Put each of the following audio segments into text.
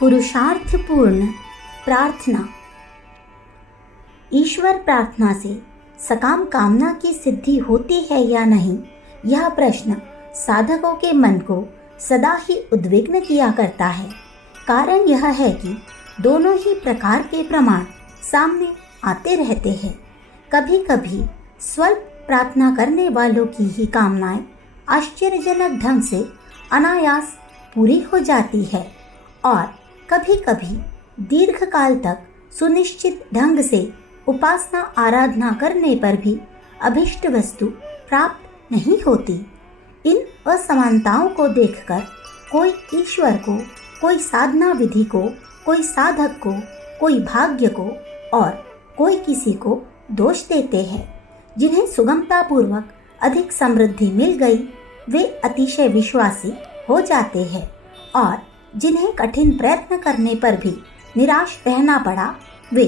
पुरुषार्थपूर्ण प्रार्थना। ईश्वर प्रार्थना से सकाम कामना की सिद्धि होती है या नहीं, यह प्रश्न साधकों के मन को सदा ही उद्विग्न किया करता है। कारण यह है कि दोनों ही प्रकार के प्रमाण सामने आते रहते हैं। कभी कभी स्वल्प प्रार्थना करने वालों की ही कामनाएं आश्चर्यजनक ढंग से अनायास पूरी हो जाती है और कभी कभी दीर्घ काल तक सुनिश्चित ढंग से उपासना आराधना करने पर भी अभिष्ट वस्तु प्राप्त नहीं होती। इन असमानताओं को देखकर कोई ईश्वर को, कोई साधना विधि को, कोई साधक को, कोई भाग्य को और कोई किसी को दोष देते हैं। जिन्हें सुगमतापूर्वक अधिक समृद्धि मिल गई वे अतिशय विश्वासी हो जाते हैं और जिन्हें कठिन प्रयत्न करने पर भी निराश रहना पड़ा वे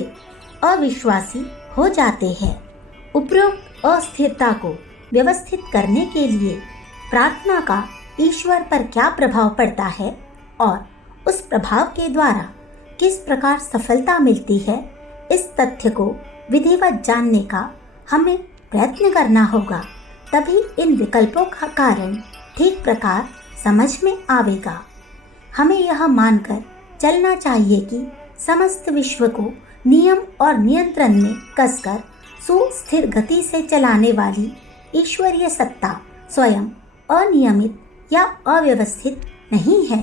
अविश्वासी हो जाते हैं। उपरोक्त अस्थिरता को व्यवस्थित करने के लिए प्रार्थना का ईश्वर पर क्या प्रभाव पड़ता है और उस प्रभाव के द्वारा किस प्रकार सफलता मिलती है, इस तथ्य को विधिवत जानने का हमें प्रयत्न करना होगा। तभी इन विकल्पों का कारण ठीक प्रकार समझ में आवेगा। हमें यह मानकर चलना चाहिए कि समस्त विश्व को नियम और नियंत्रण में कसकर सुस्थिर गति से चलाने वाली ईश्वरीय सत्ता स्वयं अनियमित या अव्यवस्थित नहीं है।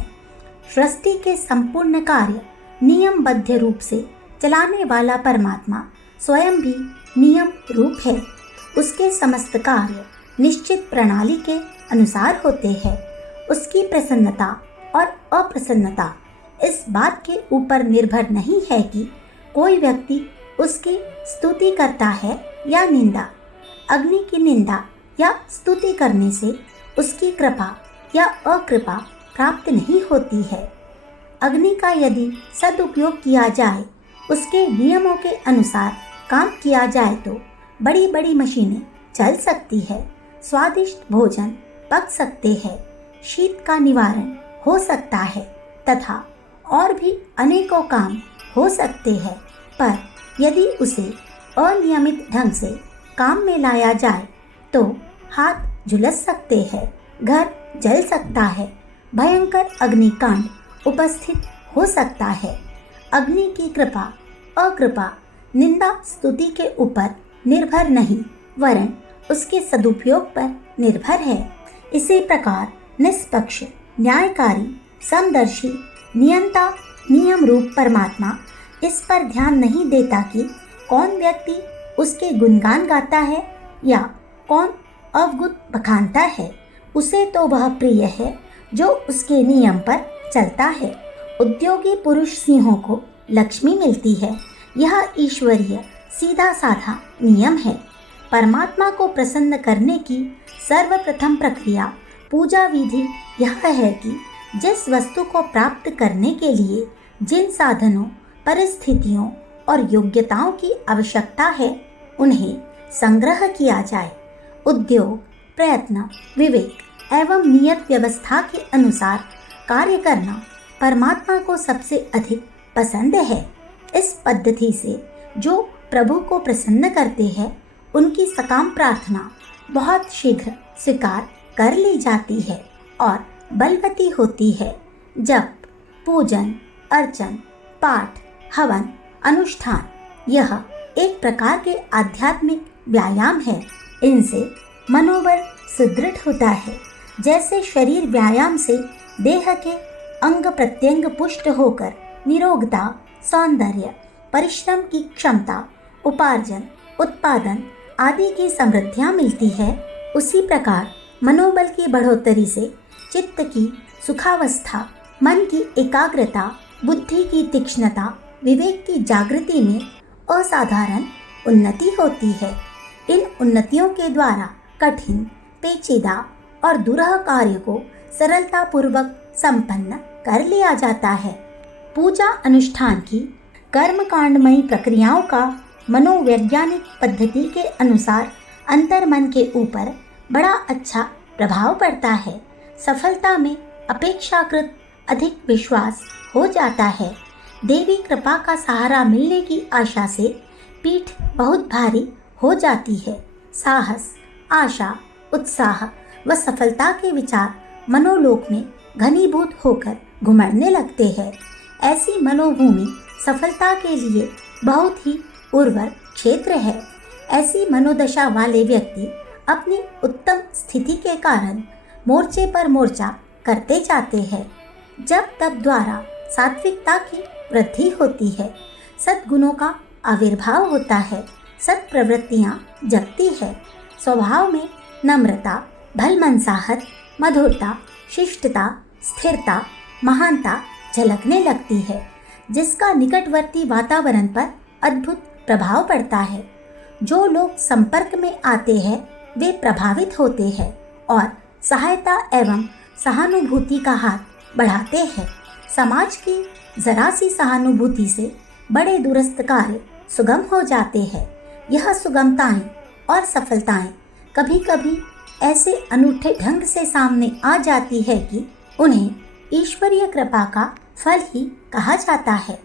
सृष्टि के संपूर्ण कार्य नियमबद्ध रूप से चलाने वाला परमात्मा स्वयं भी नियम रूप है। उसके समस्त कार्य निश्चित प्रणाली के अनुसार होते हैं। उसकी प्रसन्नता और अप्रसन्नता इस बात के ऊपर निर्भर नहीं है कि कोई व्यक्ति उसकी स्तुति करता है या निंदा। अग्नि की निंदा या स्तुति करने से उसकी कृपा या अकृपा प्राप्त नहीं होती है। अग्नि का यदि सदुपयोग किया जाए, उसके नियमों के अनुसार काम किया जाए तो बड़ी बड़ी मशीनें चल सकती है, स्वादिष्ट भोजन पक सकते हैं, शीत का निवारण हो सकता है तथा और भी अनेकों काम हो सकते हैं। पर यदि उसे अनियमित ढंग से काम में लाया जाए तो हाथ झुलस सकते हैं, घर जल सकता है, भयंकर अग्निकांड उपस्थित हो सकता है। अग्नि की कृपा अकृपा निंदा स्तुति के ऊपर निर्भर नहीं वरन उसके सदुपयोग पर निर्भर है। इसी प्रकार निष्पक्ष, न्यायकारी, समदर्शी, नियंता, नियम रूप परमात्मा इस पर ध्यान नहीं देता कि कौन व्यक्ति उसके गुणगान गाता है या कौन अवगुण बखानता है। उसे तो वह प्रिय है जो उसके नियम पर चलता है। उद्योगी पुरुष सिंहों को लक्ष्मी मिलती है। यह ईश्वरीय सीधा साधा नियम है। परमात्मा को प्रसन्न करने की सर्वप्रथम प्रक्रिया पूजा विधि यह है कि जिस वस्तु को प्राप्त करने के लिए जिन साधनों, परिस्थितियों और योग्यताओं की आवश्यकता है उन्हें संग्रह किया जाए। उद्योग, प्रयत्न, विवेक एवं नियत व्यवस्था के अनुसार कार्य करना परमात्मा को सबसे अधिक पसंद है। इस पद्धति से जो प्रभु को प्रसन्न करते हैं उनकी सकाम प्रार्थना बहुत शीघ्र स्वीकार कर ली जाती है और बलवती होती है। जप, पूजन, अर्चन, पाठ, हवन, अनुष्ठान यह एक प्रकार के आध्यात्मिक व्यायाम है। इनसे मनोबल सुदृढ़ होता है। जैसे शरीर व्यायाम से देह के अंग प्रत्यंग पुष्ट होकर निरोगता, सौंदर्य, परिश्रम की क्षमता, उपार्जन, उत्पादन आदि की समृद्धियाँ मिलती है, उसी प्रकार मनोबल की बढ़ोतरी से चित्त की सुखावस्था, मन की एकाग्रता, बुद्धि की तीक्ष्णता, विवेक की जागृति में असाधारण उन्नति होती है। इन उन्नतियों के द्वारा कठिन, पेचीदा और दुरह कार्य को सरलतापूर्वक संपन्न कर लिया जाता है। पूजा अनुष्ठान की कर्मकांडमयी प्रक्रियाओं का मनोवैज्ञानिक पद्धति के अनुसार अंतर्मन के ऊपर बड़ा अच्छा प्रभाव पड़ता है। सफलता में अपेक्षाकृत अधिक विश्वास हो जाता है। देवी कृपा का सहारा मिलने की आशा से पीठ बहुत भारी हो जाती है। साहस, आशा, उत्साह व सफलता के विचार मनोलोक में घनीभूत होकर घुमड़ने लगते हैं। ऐसी मनोभूमि सफलता के लिए बहुत ही उर्वर क्षेत्र है। ऐसी मनोदशा वाले व्यक्ति अपनी उत्तम स्थिति के कारण मोर्चे पर मोर्चा करते जाते हैं। जब तप द्वारा सात्विकता की वृद्धि होती है, सद्गुणों का आविर्भाव होता है, सत् प्रवृत्तियाँ जगती है, स्वभाव में नम्रता, भलमनसाहत, मधुरता, शिष्टता, स्थिरता, महानता झलकने लगती है, जिसका निकटवर्ती वातावरण पर अद्भुत प्रभाव पड़ता है। जो लोग संपर्क में आते हैं वे प्रभावित होते हैं और सहायता एवं सहानुभूति का हाथ बढ़ाते हैं। समाज की जरा सी सहानुभूति से बड़े दूरस्थ कार्य सुगम हो जाते हैं। यह सुगमताएं और सफलताएं कभी कभी ऐसे अनूठे ढंग से सामने आ जाती है कि उन्हें ईश्वरीय कृपा का फल ही कहा जाता है।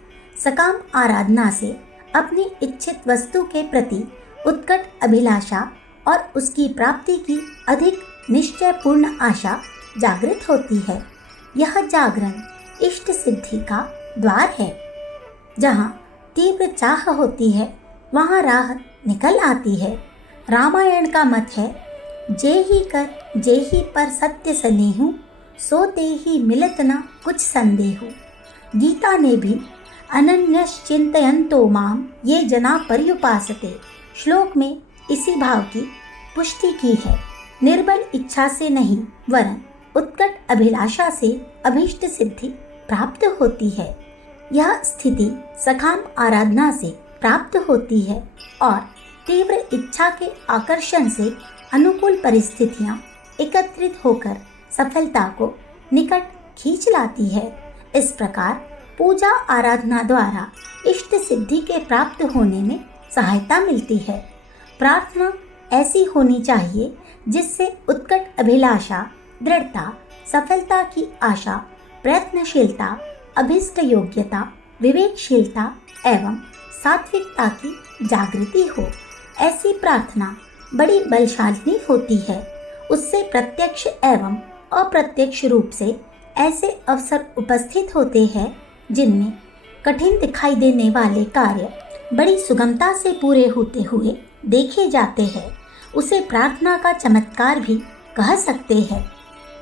सकाम आराधना से अपनी इच्छित वस्तु के प्रति उत्कट अभिलाषा और उसकी प्राप्ति की अधिक निश्चयपूर्ण आशा जागृत होती है। यह जागरण इष्ट सिद्धि का द्वार है। जहाँ तीव्र चाह होती है वहाँ राह निकल आती है। रामायण का मत है, जे ही कर जे ही पर सत्य सनेहु, सो ते ही मिलत न कुछ संदेहु। गीता ने भी अनन्यश्चिन्तयन्तो माम ये जना पर्युपासते श्लोक में इसी भाव की पुष्टि की है। निर्बल इच्छा से नहीं वरन उत्कट अभिलाषा से अभीष्ट सिद्धि प्राप्त होती है। यह स्थिति सकाम आराधना से प्राप्त होती है और तीव्र इच्छा के आकर्षण से अनुकूल परिस्थितियां एकत्रित होकर सफलता को निकट खींच लाती है। इस प्रकार पूजा आराधना द्वारा इष्ट सिद्धि के प्राप्त होने में सहायता मिलती है। प्रार्थना ऐसी होनी चाहिए जिससे उत्कट अभिलाषा, दृढ़ता, सफलता की आशा, प्रयत्नशीलता, अभिष्ट योग्यता, विवेकशीलता एवं सात्विकता की जागृति हो। ऐसी प्रार्थना बड़ी बलशालिनी होती है। उससे प्रत्यक्ष एवं अप्रत्यक्ष रूप से ऐसे अवसर उपस्थित होते हैं जिनमें कठिन दिखाई देने वाले कार्य बड़ी सुगमता से पूरे होते हुए देखे जाते हैं। उसे प्रार्थना का चमत्कार भी कह सकते हैं।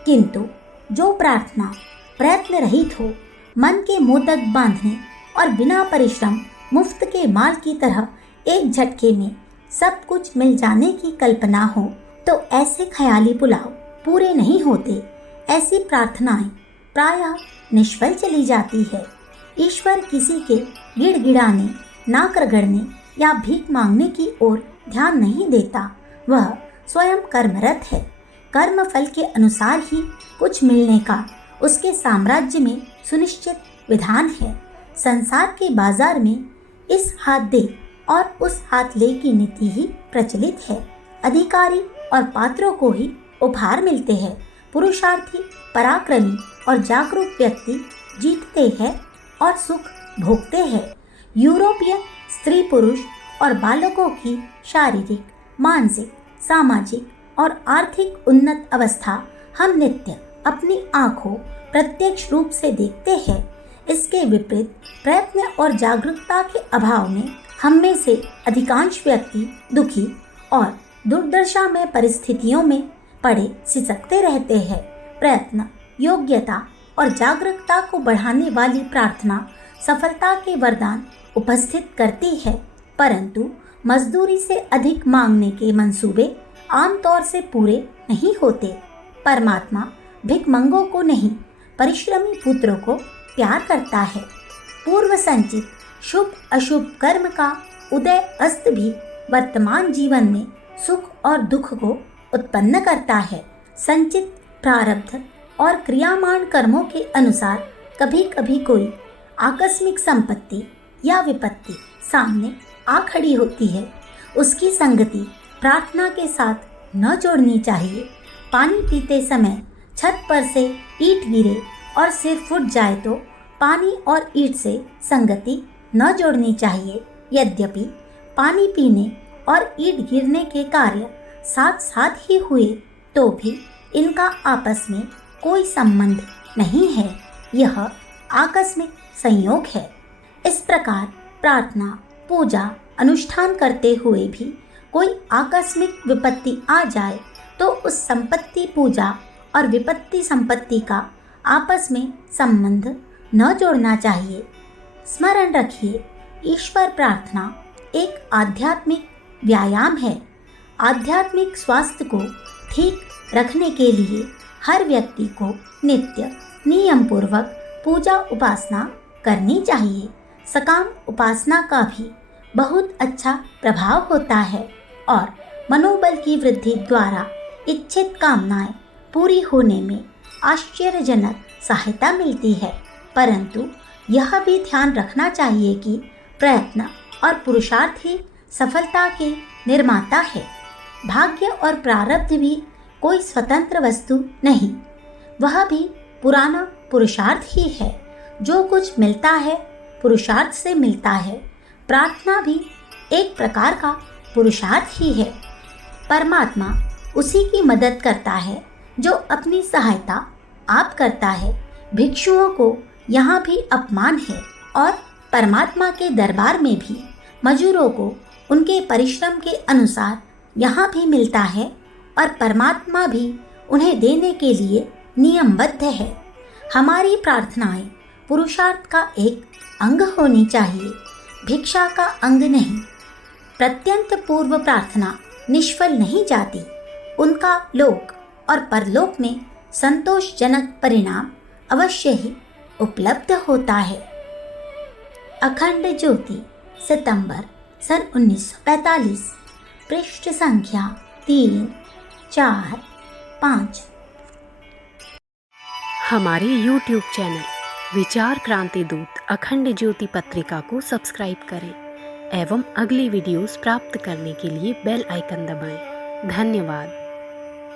किंतु जो प्रार्थना प्रयत्न रहित हो, मन के मोदक बांधने और बिना परिश्रम मुफ्त के माल की तरह एक झटके में सब कुछ मिल जाने की कल्पना हो, तो ऐसे ख्याली पुलाव पूरे नहीं होते। ऐसी प्रार्थनाएं प्रायः निष्फल चली जाती है। ईश्वर किसी के गिड़गिड़ाने, नाक रगड़ने या भीख मांगने की ओर ध्यान नहीं देता। वह स्वयं कर्मरत है। कर्म फल के अनुसार ही कुछ मिलने का उसके साम्राज्य में सुनिश्चित विधान है। संसार के बाजार में इस हाथ दे और उस हाथ ले की नीति ही प्रचलित है। अधिकारी और पात्रों को ही उपहार मिलते हैं। पुरुषार्थी, पराक्रमी और जागरूक व्यक्ति जीतते हैं और सुख भोगते हैं। यूरोपीय स्त्री पुरुष और बालकों की शारीरिक, मानसिक, सामाजिक और आर्थिक उन्नत अवस्था हम नित्य अपनी आँखों प्रत्यक्ष रूप से देखते हैं। इसके विपरीत प्रयत्न और जागरूकता के अभाव में हम में से अधिकांश व्यक्ति दुखी और दुर्दशा में परिस्थितियों में पड़े सिसकते रहते हैं। प्रयत्न, योग्यता और जागरूकता को बढ़ाने वाली प्रार्थना सफलता के वरदान उपस्थित करती है, परंतु मजदूरी से अधिक मांगने के मंसूबे आमतौर से पूरे नहीं होते। परमात्मा भिखमंगों को नहीं, परिश्रमी पुत्रों को प्यार करता है। पूर्व संचित शुभ अशुभ कर्म का उदय अस्त भी वर्तमान जीवन में सुख और दुख को उत्पन्न करता है। संचित प्रारब्ध और क्रियामान कर्मों के अनुसार कभी कभी कोई आकस्मिक संपत्ति या विपत्ति सामने आ खड़ी होती है। उसकी संगति प्रार्थना के साथ न जोड़नी चाहिए। पानी पीते समय छत पर से ईंट गिरे और सिर फूट जाए तो पानी और ईंट से संगति न जोड़नी चाहिए। यद्यपि पानी पीने और ईंट गिरने के कार्य साथ साथ ही हुए तो भी इनका आपस में कोई संबंध नहीं है, यह आकस्मिक संयोग है। इस प्रकार प्रार्थना, पूजा, अनुष्ठान करते हुए भी कोई आकस्मिक विपत्ति आ जाए तो उस संपत्ति, पूजा और विपत्ति संपत्ति का आपस में संबंध न जोड़ना चाहिए। स्मरण रखिए, ईश्वर प्रार्थना एक आध्यात्मिक व्यायाम है। आध्यात्मिक स्वास्थ्य को ठीक रखने के लिए हर व्यक्ति को नित्य नियम पूर्वक पूजा उपासना करनी चाहिए। सकाम उपासना का भी बहुत अच्छा प्रभाव होता है और मनोबल की वृद्धि द्वारा इच्छित कामनाएं पूरी होने में आश्चर्यजनक सहायता मिलती है। परंतु यह भी ध्यान रखना चाहिए कि प्रयत्न और पुरुषार्थ ही सफलता के निर्माता है। भाग्य और प्रारब्ध भी कोई स्वतंत्र वस्तु नहीं, वह भी पुराना पुरुषार्थ ही है। जो कुछ मिलता है पुरुषार्थ से मिलता है। प्रार्थना भी एक प्रकार का पुरुषार्थ ही है। परमात्मा उसी की मदद करता है जो अपनी सहायता आप करता है। भिक्षुओं को यहाँ भी अपमान है और परमात्मा के दरबार में भी मजूरों को उनके परिश्रम के अनुसार यहाँ भी मिलता है और परमात्मा भी उन्हें देने के लिए नियमबद्ध है। हमारी प्रार्थनाएं पुरुषार्थ का एक अंग होनी चाहिए, भिक्षा का अंग नहीं। प्रत्यंत पूर्व प्रार्थना निष्फल नहीं जाती, उनका लोक और परलोक में संतोषजनक परिणाम अवश्य ही उपलब्ध होता है। अखंड ज्योति, सितंबर सन 1945, पृष्ठ संख्या 3, 4, 5। हमारे YouTube चैनल विचार क्रांति दूत अखंड ज्योति पत्रिका को सब्सक्राइब करें एवं अगली वीडियोस प्राप्त करने के लिए बेल आइकन दबाएं। धन्यवाद।